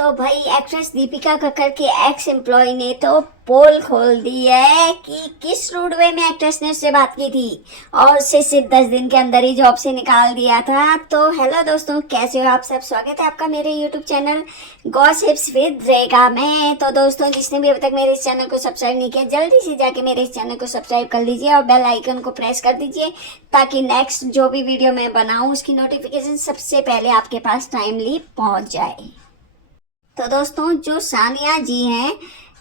तो भाई एक्ट्रेस दीपिका कक्कर के एक्स एम्प्लॉय ने तो पोल खोल दी है कि किस रूड वे में एक्ट्रेस ने उससे बात की थी और उसे सिर्फ 10 दिन के अंदर ही जॉब से निकाल दिया था। तो हेलो दोस्तों, कैसे हो आप सब। स्वागत है आपका मेरे यूट्यूब चैनल गॉसिप्स विद रेखा में। तो दोस्तों, जिसने भी अभी तक मेरे इस चैनल को सब्सक्राइब नहीं किया, जल्दी से जाके मेरे इस चैनल को सब्सक्राइब कर लीजिए और बेल आइकन को प्रेस कर दीजिए ताकि नेक्स्ट जो भी वीडियो मैं बनाऊँ उसकी नोटिफिकेशन सबसे पहले आपके पास टाइमली पहुँच जाए। तो दोस्तों, जो सानिया जी हैं,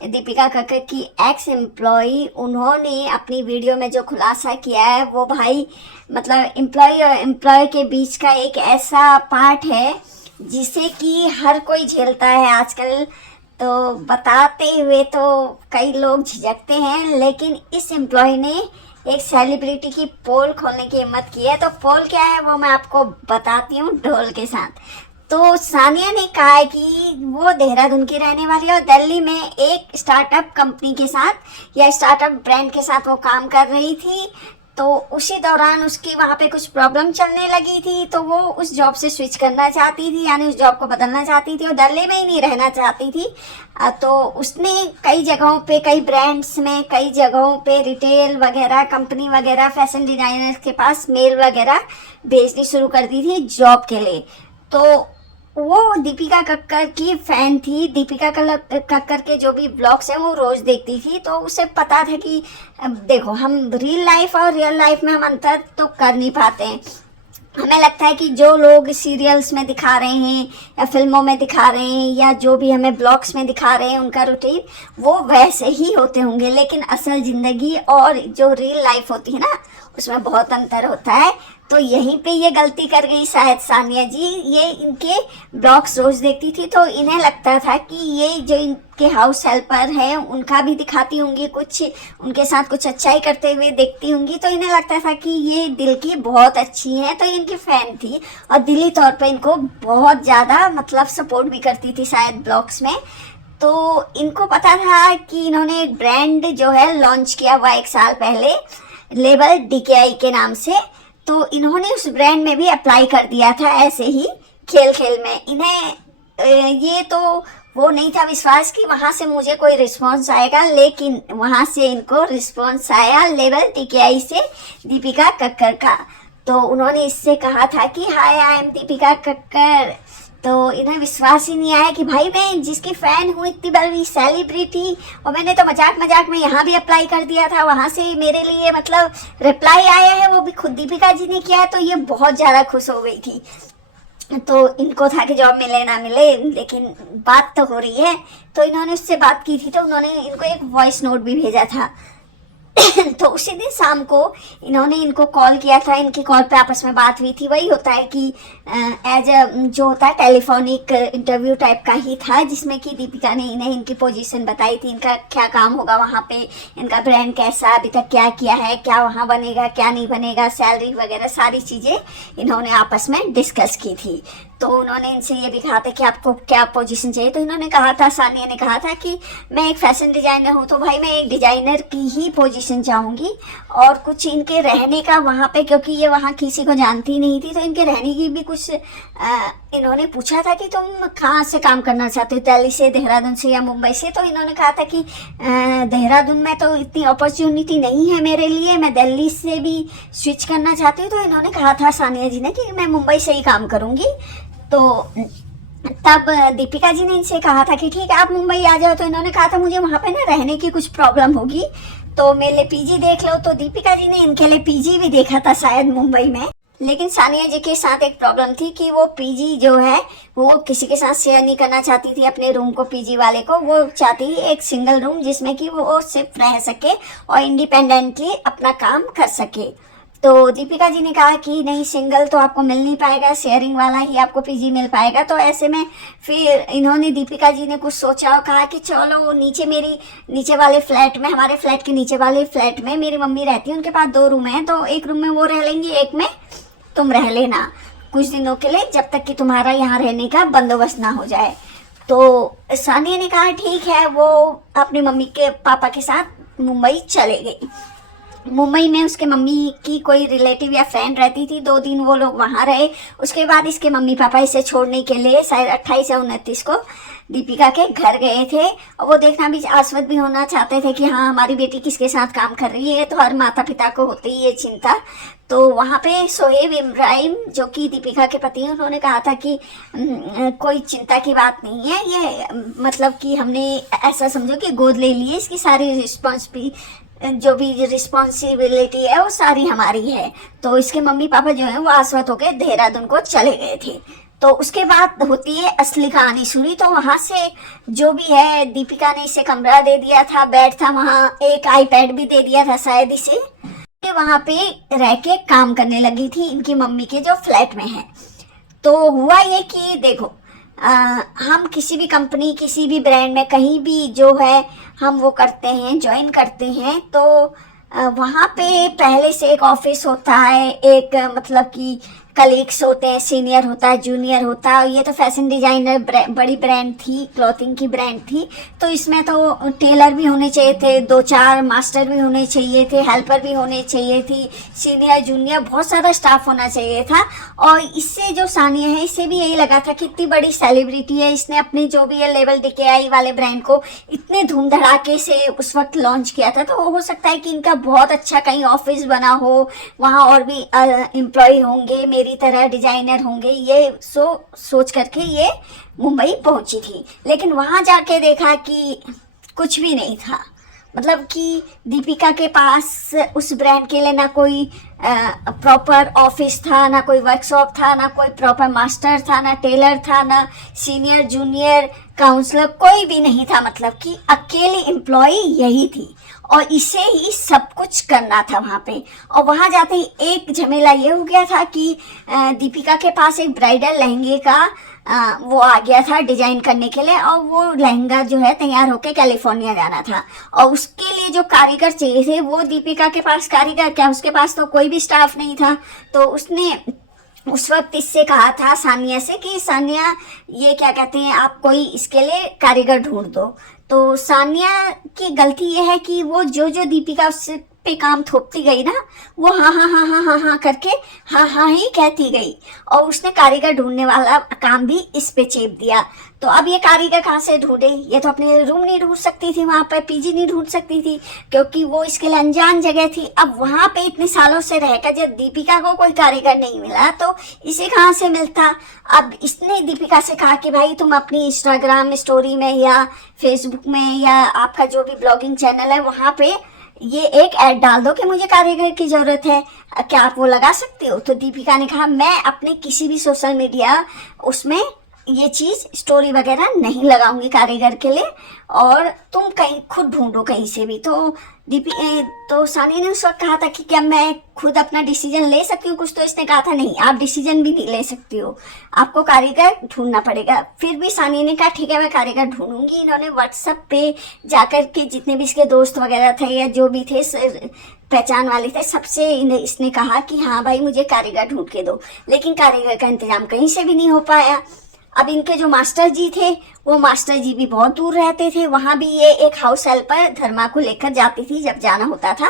दीपिका कक्कर की एक्स एम्प्लॉई, उन्होंने अपनी वीडियो में जो खुलासा किया है वो भाई मतलब एम्प्लॉय और एम्प्लॉय के बीच का एक ऐसा पार्ट है जिसे कि हर कोई झेलता है आजकल। तो बताते हुए तो कई लोग झिझकते हैं, लेकिन इस एम्प्लॉय ने एक सेलिब्रिटी की पोल खोलने की हिम्मत की है। तो पोल क्या है वो मैं आपको बताती हूँ ढोल के साथ। तो सानिया ने कहा है कि वो देहरादून की रहने वाली है और दिल्ली में एक स्टार्टअप कंपनी के साथ या स्टार्टअप ब्रांड के साथ वो काम कर रही थी। तो उसी दौरान उसकी वहाँ पे कुछ प्रॉब्लम चलने लगी थी, तो वो उस जॉब से स्विच करना चाहती थी, यानी उस जॉब को बदलना चाहती थी और दिल्ली में ही नहीं रहना चाहती थी। तो उसने कई जगहों पे, कई ब्रांड्स में, कई जगहों पे रिटेल वगैरह, कंपनी वगैरह, फैशन डिजाइनर्स के पास मेल वगैरह भेजनी शुरू कर दी थी जॉब के लिए। तो वो दीपिका कक्कर की फैन थी। दीपिका कक्कर के जो भी ब्लॉग्स हैं वो रोज देखती थी, तो उसे पता था कि देखो, हम रियल लाइफ और रियल लाइफ में हम अंतर तो कर नहीं पाते हैं। हमें लगता है कि जो लोग सीरियल्स में दिखा रहे हैं या फिल्मों में दिखा रहे हैं या जो भी हमें ब्लॉग्स में दिखा रहे हैं उनका रूटीन वो वैसे ही होते होंगे, लेकिन असल ज़िंदगी और जो रियल लाइफ होती है ना, उसमें बहुत अंतर होता है। तो यहीं पे ये गलती कर गई शायद सानिया जी। ये इनके ब्लॉग्स रोज देखती थी, तो इन्हें लगता था कि ये जो इनके हाउस हेल्पर हैं उनका भी दिखाती होंगी, कुछ उनके साथ कुछ अच्छाई करते हुए देखती होंगी, तो इन्हें लगता था कि ये दिल की बहुत अच्छी हैं। तो इनकी फैन थी और दिली तौर पे इनको बहुत ज़्यादा मतलब सपोर्ट भी करती थी शायद ब्लॉग्स में। तो इनको पता था कि इन्होंने एक ब्रांड जो है लॉन्च किया हुआ 1 साल पहले, लेबल DKI के नाम से। तो इन्होंने उस ब्रांड में भी अप्लाई कर दिया था ऐसे ही खेल खेल में। इन्हें ये तो वो नहीं था विश्वास कि वहाँ से मुझे कोई रिस्पांस आएगा, लेकिन वहाँ से इनको रिस्पांस आया लेबल DKI से दीपिका कक्कर का। तो उन्होंने इससे कहा था कि हाय, आई एम दीपिका कक्कर। तो इन्हें विश्वास ही नहीं आया कि भाई मैं जिसकी फ़ैन हूँ, इतनी बड़ी सेलिब्रिटी, और मैंने तो मजाक मजाक में यहाँ भी अप्लाई कर दिया था, वहाँ से मेरे लिए मतलब रिप्लाई आया है, वो भी खुद दीपिका जी ने किया है। तो ये बहुत ज़्यादा खुश हो गई थी। तो इनको था कि जॉब मिले ना मिले, लेकिन बात तो हो रही है। तो इन्होंने उससे बात की थी, तो उन्होंने इनको एक वॉइस नोट भी भेजा था। तो उसी दिन शाम को इन्होंने इनको कॉल किया था, इनकी कॉल पे आपस में बात हुई थी। वही होता है कि एज जो होता है टेलीफोनिक इंटरव्यू टाइप का ही था, जिसमें कि दीपिका ने इन्हें इनकी पोजीशन बताई थी, इनका क्या काम होगा वहाँ पे, इनका ब्रांड कैसा, अभी तक क्या किया है, क्या वहाँ बनेगा, क्या नहीं बनेगा, सैलरी वगैरह सारी चीज़ें इन्होंने आपस में डिस्कस की थी। तो उन्होंने इनसे ये भी कहा था कि आपको क्या पोजीशन चाहिए। तो इन्होंने कहा था, सानिया ने कहा था कि मैं एक फैशन डिज़ाइनर हूँ, तो भाई मैं एक डिज़ाइनर की ही पोजीशन चाहूँगी। और कुछ इनके रहने का वहाँ पे, क्योंकि ये वहाँ किसी को जानती नहीं थी, तो इनके रहने की भी कुछ इन्होंने पूछा था कि तुम कहाँ से काम करना चाहते हो, दिल्ली से, देहरादून से या मुंबई से। तो इन्होंने कहा था कि देहरादून में तो इतनी अपॉर्चुनिटी नहीं है मेरे लिए, मैं दिल्ली से भी स्विच करना चाहती हूँ। तो इन्होंने कहा था सानिया जी ने कि मैं मुंबई से ही काम करूँगी। तो तब दीपिका जी ने इनसे कहा था कि ठीक है आप मुंबई आ जाओ। तो इन्होंने कहा था मुझे वहाँ पे ना रहने की कुछ प्रॉब्लम होगी, तो मेरे लिए पीजी देख लो। तो दीपिका जी ने इनके लिए पीजी भी देखा था शायद मुंबई में, लेकिन सानिया जी के साथ एक प्रॉब्लम थी कि वो पीजी जो है वो किसी के साथ शेयर नहीं करना चाहती थी अपने रूम को, पीजी वाले को। वो चाहती थी एक सिंगल रूम जिसमें कि वो सिर्फ रह सके और इंडिपेंडेंटली अपना काम कर सके। तो दीपिका जी ने कहा कि नहीं, सिंगल तो आपको मिल नहीं पाएगा, शेयरिंग वाला ही आपको पीजी मिल पाएगा। तो ऐसे में फिर इन्होंने, दीपिका जी ने कुछ सोचा और कहा कि चलो नीचे वाले फ्लैट में, हमारे फ्लैट के नीचे वाले फ्लैट में मेरी मम्मी रहती है, उनके पास 2 रूम हैं, तो एक रूम में वो रह लेंगी, एक में तुम रह लेना कुछ दिनों के लिए, जब तक कि तुम्हारा यहाँ रहने का बंदोबस्त ना हो जाए। तो सानिया ने कहा ठीक है, वो अपनी मम्मी के पापा के साथ मुंबई चले गई। मुंबई में उसके मम्मी की कोई रिलेटिव या फ्रेंड रहती थी। 2 दिन वो लोग वहाँ रहे। उसके बाद इसके मम्मी पापा इसे छोड़ने के लिए शायद 28 या 29 को दीपिका के घर गए थे, और वो देखना भी आश्वस्त भी होना चाहते थे कि हाँ हमारी बेटी किसके साथ काम कर रही है। तो हर माता पिता को होती है ये चिंता। तो वहाँ पे सोहेब इब्राहिम जो कि दीपिका के पति हैं, उन्होंने कहा था कि कोई चिंता की बात नहीं है, ये मतलब कि हमने ऐसा समझो कि गोद ले ली है, इसकी सारी जो भी रिस्पॉन्सिबिलिटी है वो सारी हमारी है। तो इसके मम्मी पापा जो है वो आश्वस्त होकर देहरादून को चले गए थे। तो उसके बाद होती है असली कहानी शुरू। तो वहाँ से जो भी है, दीपिका ने इसे कमरा दे दिया था, बेड था वहाँ, एक आईपैड भी दे दिया था शायद इसे। वहाँ पे रह के काम करने लगी थी इनकी मम्मी के जो फ्लैट में है। तो हुआ ये कि देखो, हम किसी भी कंपनी, किसी भी ब्रांड में कहीं भी जो है हम वो करते हैं, ज्वाइन करते हैं, तो वहाँ पे पहले से एक ऑफिस होता है, एक मतलब कि कलीग्स होते हैं, सीनियर होता है, जूनियर होता है। ये तो फैशन डिजाइनर बड़ी ब्रांड थी, क्लॉथिंग की ब्रांड थी, तो इसमें तो टेलर भी होने चाहिए थे, 2-4 मास्टर भी होने चाहिए थे, हेल्पर भी होने चाहिए थी, सीनियर जूनियर बहुत सारा स्टाफ होना चाहिए था। और इससे जो सानिया है, इससे भी यही लगा था कि इतनी बड़ी सेलिब्रिटी है, इसने अपनी जो भी है लेवल DKI वाले ब्रांड को इतने धूम धड़ाके से उस वक्त लॉन्च किया था, तो हो सकता है कि इनका बहुत अच्छा कहीं ऑफिस बना हो, वहाँ और भी एम्प्लॉय होंगे, मेरी तरह डिजाइनर होंगे, ये सोच करके ये मुंबई पहुंची थी। लेकिन वहां जाके देखा कि कुछ भी नहीं था। मतलब कि दीपिका के पास उस ब्रांड के लिए ना कोई प्रॉपर ऑफिस था, ना कोई वर्कशॉप था, ना कोई प्रॉपर मास्टर था, ना टेलर था, ना सीनियर जूनियर काउंसलर, कोई भी नहीं था। मतलब कि अकेली एम्प्लॉय यही थी और इसे ही सब कुछ करना था वहाँ पे। और वहाँ जाते ही एक झमेला ये हो गया था कि दीपिका के पास एक ब्राइडल लहंगे का वो आ गया था डिजाइन करने के लिए, और वो लहंगा जो है तैयार होके कैलिफोर्निया जाना था। और उसके लिए जो कारीगर चाहिए थे, वो दीपिका के पास कारीगर क्या, उसके पास तो कोई भी स्टाफ नहीं था। तो उसने उस वक्त इससे कहा था सानिया से कि सानिया ये क्या कहते हैं, आप कोई इसके लिए कारीगर ढूंढ दो। तो सानिया की गलती ये है कि वो जो दीपिका उससे पे काम थोपती गई ना, वो हाँ हाँ हाँ हाँ हाँ हाँ करके हाँ हाँ ही कहती गई, और उसने कारीगर ढूंढने वाला काम भी इस पे चेप दिया। तो अब ये कारीगर कहाँ से ढूंढे, ये तो अपने रूम नहीं ढूंढ सकती थी, वहाँ पर PG नहीं ढूंढ सकती थी, क्योंकि वो इसके लिए अनजान जगह थी। अब वहाँ पे इतने सालों से रहकर जब दीपिका को कोई कारीगर नहीं मिला, तो इसे कहाँ से मिलता। अब इसने दीपिका से कहा कि भाई तुम अपनी इंस्टाग्राम स्टोरी में या फेसबुक में या आपका जो भी ब्लॉगिंग चैनल है, वहाँ पे ये एक ऐड डाल दो कि मुझे कारीगर की जरूरत है, क्या आप वो लगा सकते हो। तो दीपिका ने कहा मैं अपने किसी भी सोशल मीडिया उसमें ये चीज स्टोरी वगैरह नहीं लगाऊंगी कारीगर के लिए, और तुम कहीं खुद ढूंढो कहीं से भी। तो सानिया ने उस वक्त कहा था कि क्या मैं खुद अपना डिसीजन ले सकती हूँ कुछ, तो इसने कहा था नहीं, आप डिसीजन भी नहीं ले सकती हो, आपको कारीगर ढूंढना पड़ेगा। फिर भी सानिया ने कहा ठीक है मैं कारीगर ढूंढूंगी। इन्होंने व्हाट्सएप पे जाकर के जितने भी इसके दोस्त वगैरह थे या जो भी थे पहचान वाले थे, सबसे इसने कहा कि हाँ भाई मुझे कारीगर ढूंढ के दो। लेकिन कारीगर का इंतजाम कहीं से भी नहीं हो पाया। अब इनके जो मास्टर जी थे, वो मास्टर जी भी बहुत दूर रहते थे। वहाँ भी ये एक हाउस हेल्पर धर्मा को लेकर जाती थी जब जाना होता था,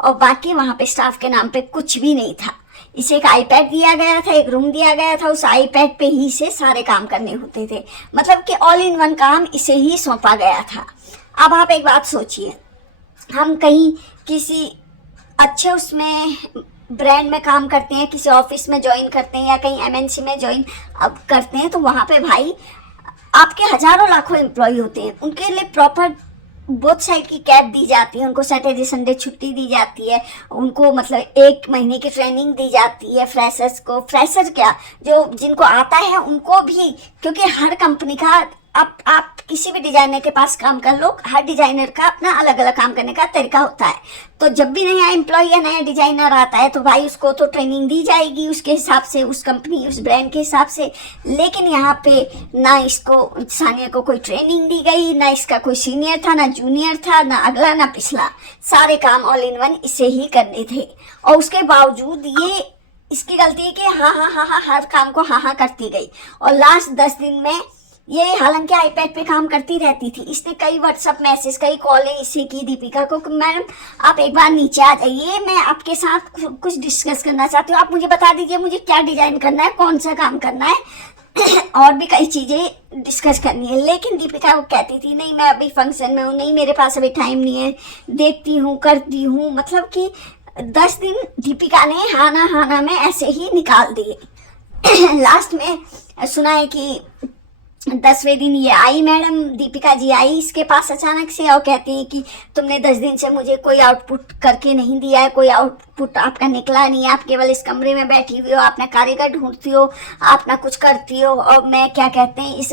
और बाकी वहाँ पे स्टाफ के नाम पे कुछ भी नहीं था। इसे एक आईपैड दिया गया था, एक रूम दिया गया था, उस आईपैड पे ही से सारे काम करने होते थे। मतलब कि ऑल इन वन काम इसे ही सौंपा गया था। अब आप एक बात सोचिए, हम कहीं किसी अच्छे उसमें ब्रांड में काम करते हैं, किसी ऑफिस में ज्वाइन करते हैं या कहीं MNC में ज्वाइन अब करते हैं, तो वहाँ पे भाई आपके हजारों लाखों एम्प्लॉय होते हैं, उनके लिए प्रॉपर बोथ साइड की कैब दी जाती है, उनको सैटरडे संडे छुट्टी दी जाती है, उनको मतलब 1 महीने की ट्रेनिंग दी जाती है। फ्रेशर्स को, फ्रेशर क्या, जो जिनको आता है उनको भी, क्योंकि हर कंपनी का आप किसी भी डिजाइनर के पास काम कर लो, हर डिजाइनर का अपना अलग अलग काम करने का तरीका होता है। तो जब भी नया एम्प्लॉय या नया डिजाइनर आता है तो भाई उसको तो ट्रेनिंग दी जाएगी उसके हिसाब से, उस कंपनी उस ब्रांड के हिसाब से। लेकिन यहाँ पे ना इसको सानिया को कोई ट्रेनिंग दी गई, ना इसका कोई सीनियर था, ना जूनियर था, ना अगला ना पिछला, सारे काम ऑल इन वन इसे ही करने थे। और उसके बावजूद ये इसकी गलती है कि हाँ हाँ हाँ हाँ हर काम को हाँ हाँ करती गई, और लास्ट 10 दिन में ये हालांकि आईपैड पे काम करती रहती थी। इसने कई व्हाट्सएप मैसेज, कई कॉलें इससे की दीपिका को कि मैडम आप एक बार नीचे आ जाइए, मैं आपके साथ कुछ डिस्कस करना चाहती हूँ, आप मुझे बता दीजिए मुझे क्या डिजाइन करना है, कौन सा काम करना है और भी कई चीजें डिस्कस करनी है। लेकिन दीपिका वो कहती थी नहीं मैं अभी फंक्शन में हूँ, नहीं मेरे पास अभी टाइम नहीं है, देखती हूँ करती हूँ। मतलब कि 10 दिन दीपिका ने हाना में ऐसे ही निकाल दिए। लास्ट में सुना है कि 10वें दिन ये आई, मैडम दीपिका जी आई इसके पास अचानक से और कहती है कि तुमने 10 दिन से मुझे कोई आउटपुट करके नहीं दिया है, कोई आउटपुट आपका निकला नहीं है, आप केवल इस कमरे में बैठी हुई हो, आप ना कारीगर ढूंढती हो, आप ना कुछ करती हो, और मैं क्या कहते हैं इस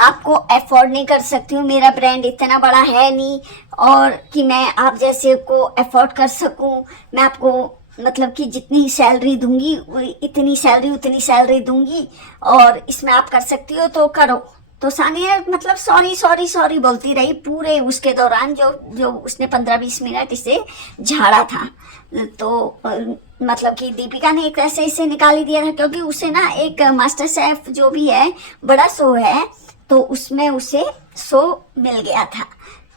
आपको अफोर्ड नहीं कर सकती हूँ, मेरा ब्रांड इतना बड़ा है नहीं और कि मैं आप जैसे को अफोर्ड कर सकूँ। मैं आपको मतलब कि जितनी सैलरी दूंगी इतनी सैलरी उतनी सैलरी दूंगी और इसमें आप कर सकती हो तो करो। तो सानिया मतलब सॉरी बोलती रही पूरे उसके दौरान जो उसने 15-20 मिनट इसे झाड़ा था। तो मतलब कि दीपिका ने एक तरह से इसे निकाल ही दिया था, क्योंकि उसे ना एक मास्टर शेफ जो भी है बड़ा शो है तो उसमें उसे शो मिल गया था,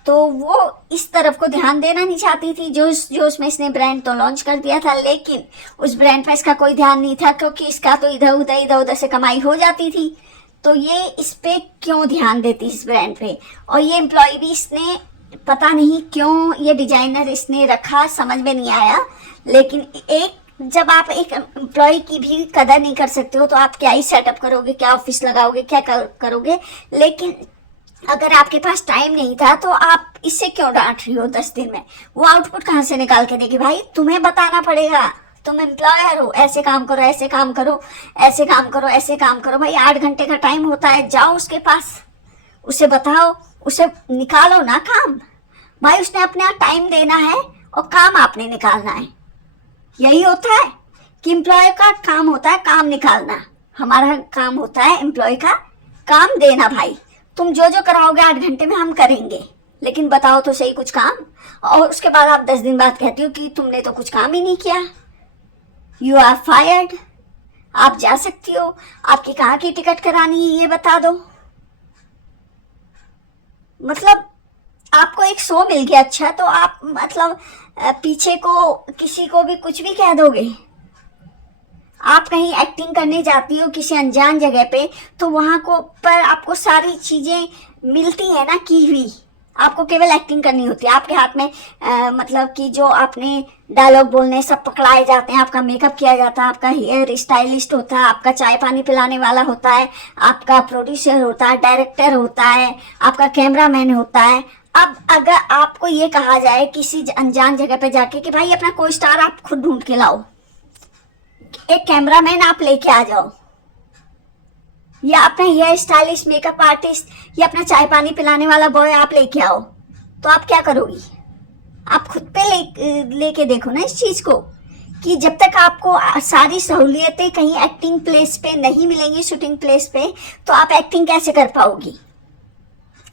तो वो इस तरफ को ध्यान देना नहीं चाहती थी। जो उसमें इसने ब्रांड तो लॉन्च कर दिया था, लेकिन उस ब्रांड पर इसका कोई ध्यान नहीं था, क्योंकि इसका तो इधर उधर से कमाई हो जाती थी। तो ये इस पे क्यों ध्यान देती इस ब्रांड पे। और ये एम्प्लॉय भी इसने पता नहीं क्यों ये डिजाइनर इसने रखा, समझ में नहीं आया। लेकिन जब आप एक एम्प्लॉय की भी कदर नहीं कर सकते हो तो आप क्या ही सेटअप करोगे, क्या ऑफिस लगाओगे, क्या करोगे। लेकिन अगर आपके पास टाइम नहीं था तो आप इससे क्यों डांट रही हो 10 दिन में। वो आउटपुट कहाँ से निकाल के देगी भाई, तुम्हें बताना पड़ेगा, तुम एम्प्लॉयर हो, ऐसे काम करो ऐसे काम करो ऐसे काम करो ऐसे काम करो। भाई 8 घंटे का टाइम होता है, जाओ उसके पास, उसे बताओ, उसे निकालो ना काम। भाई उसने अपना टाइम देना है और काम आपने निकालना है। यही होता है कि एम्प्लॉय का काम होता है काम निकालना, हमारा काम होता है एम्प्लॉय का काम देना। भाई तुम जो कराओगे 8 घंटे में हम करेंगे, लेकिन बताओ तो सही कुछ काम। और उसके बाद आप 10 दिन बाद कहती हो कि तुमने तो कुछ काम ही नहीं किया, यू आर फायर्ड। आप जा सकती हो, आपकी कहाँ की टिकट करानी है ये बता दो। मतलब आपको एक शो मिल गया अच्छा, तो आप मतलब पीछे को किसी को भी कुछ भी कह दोगे। आप कहीं एक्टिंग करने जाती हो किसी अनजान जगह पे, तो वहां को पर आपको सारी चीजें मिलती है ना की हुई, आपको केवल एक्टिंग करनी होती है। आपके हाथ में मतलब कि जो आपने डायलॉग बोलने सब पकड़ाए जाते हैं, आपका मेकअप किया जाता है, आपका हेयर स्टाइलिस्ट होता है, आपका चाय पानी पिलाने वाला होता है, आपका प्रोड्यूसर होता है, डायरेक्टर होता है, आपका कैमरामैन होता है। अब अगर आपको ये कहा जाए किसी अनजान जगह पे जाके कि भाई अपना कोई स्टार आप खुद ढूंढ के लाओ, एक कैमरामैन आप लेके आ जाओ, या अपना हेयर स्टाइलिस्ट मेकअप आर्टिस्ट या अपना चाय पानी पिलाने वाला बॉय आप लेके आओ, तो आप क्या करोगी। आप खुद पे लेके देखो ना इस चीज को, कि जब तक आपको सारी सहूलियतें कहीं एक्टिंग प्लेस पे नहीं मिलेंगी, शूटिंग प्लेस पे, तो आप एक्टिंग कैसे कर पाओगी।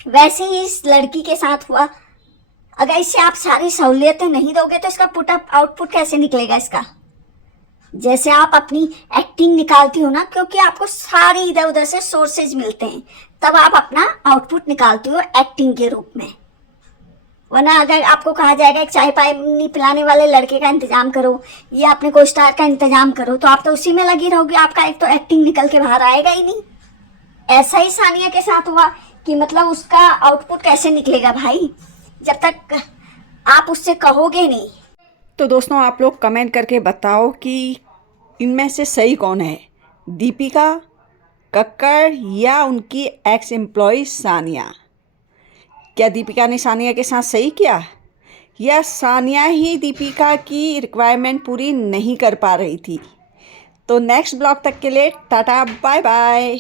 वैसे ही इस लड़की के साथ हुआ, अगर इससे आप सारी सहूलियतें नहीं दोगे तो इसका पुटअप आउटपुट कैसे निकलेगा इसका। जैसे आप अपनी एक्टिंग निकालती हो ना, क्योंकि आपको सारे इधर उधर से सोर्सेज मिलते हैं, तब आप अपना आउटपुट निकालती हो एक्टिंग के रूप में। वरना अगर आपको कहा जाएगा एक चाय पानी पिलाने वाले लड़के का इंतजाम करो या अपने को स्टार का इंतजाम करो, तो आप तो उसी में लगी रहोगी, आपका एक तो एक्टिंग निकल के बाहर आएगा ही नहीं। ऐसा ही सानिया के साथ हुआ कि मतलब उसका आउटपुट कैसे निकलेगा भाई, जब तक आप उससे कहोगे नहीं। तो दोस्तों आप लोग कमेंट करके बताओ कि इनमें से सही कौन है, दीपिका कक्कड़ या उनकी एक्स एम्प्लॉय सानिया। क्या दीपिका ने सानिया के साथ सही किया, या सानिया ही दीपिका की रिक्वायरमेंट पूरी नहीं कर पा रही थी। तो नेक्स्ट ब्लॉग तक के लिए टाटा बाय बाय।